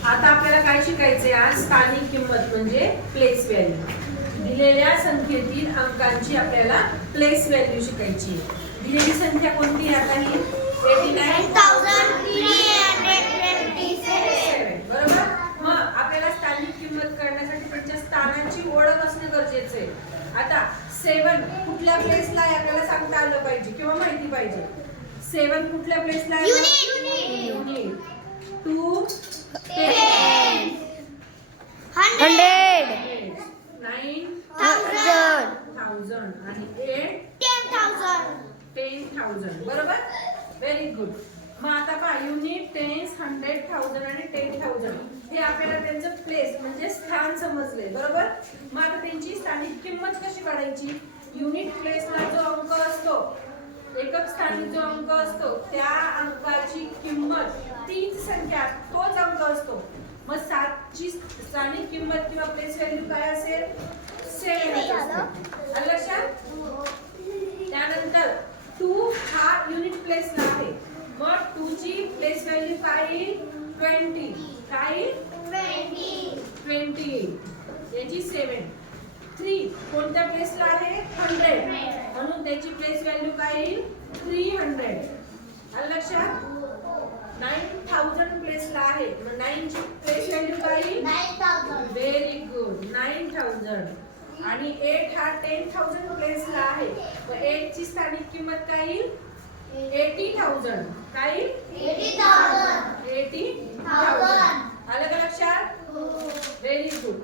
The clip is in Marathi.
आता आपल्याला काय शिकायचे आज स्थानिक किंमत म्हणजे प्लेस व्हॅल्यू। दिलेल्या संख्येतील अंकांची आपल्याला प्लेस व्हॅल्यू शिकायची। दिलेली संख्या कोणती आता ही 89,327 बरोबर। मग आपल्याला स्थानिक किंमत करण्यासाठी त्यांच्या स्थानाची ओळख असणे गरजेचे आहे। आता 7 कुठल्या प्लेसला आहे आपल्याला सांगता आलं पाहिजे किंवा माहिती पाहिजे। 7 कुठल्या प्लेसला आहे? युनिट। 2 10 100 9,000 आणि 8 10,000 बरोबर। Very good. मग आता पहा युनिट, टेन्स, 100,000 आणि 10,000 हे आपल्याला त्यांचं प्लेस म्हणजे स्थान समजले बरोबर। मग आता त्यांची स्थानिक किंमत कशी काढायची? युनिट प्लेसला जो अंक असतो, एकक स्थानी जो अंक असतो त्या अंकाची किंमत तीच संख्या तोच अंक असतो। मग 7 ची स्थानिक किंमत किंवा प्लेस व्हॅल्यू काय असेल? 7 असते। आलं लक्षात? त्यानंतर 2 हा युनिट प्लेसला आहे, मग 2 ची प्लेस व्हॅल्यू काय येईल? 20 काय? 20 याची 7। 3 कोणत्या प्लेसला आहे? 100 म्हणून त्याची प्लेस व्हॅल्यू काय येईल? 300। आलं लक्षात? 9,000 प्लेसला आहे, मग 9 ची प्लेस व्हॅल्यू काय येईल? 9,000। Very good 9,000। आणि 8 हा 10,000 प्लेसला आहे, मग 8 ची स्थानिक किंमत काय येईल? 80,000 काय येईल? 80,000। आलं का लक्षात? Very good.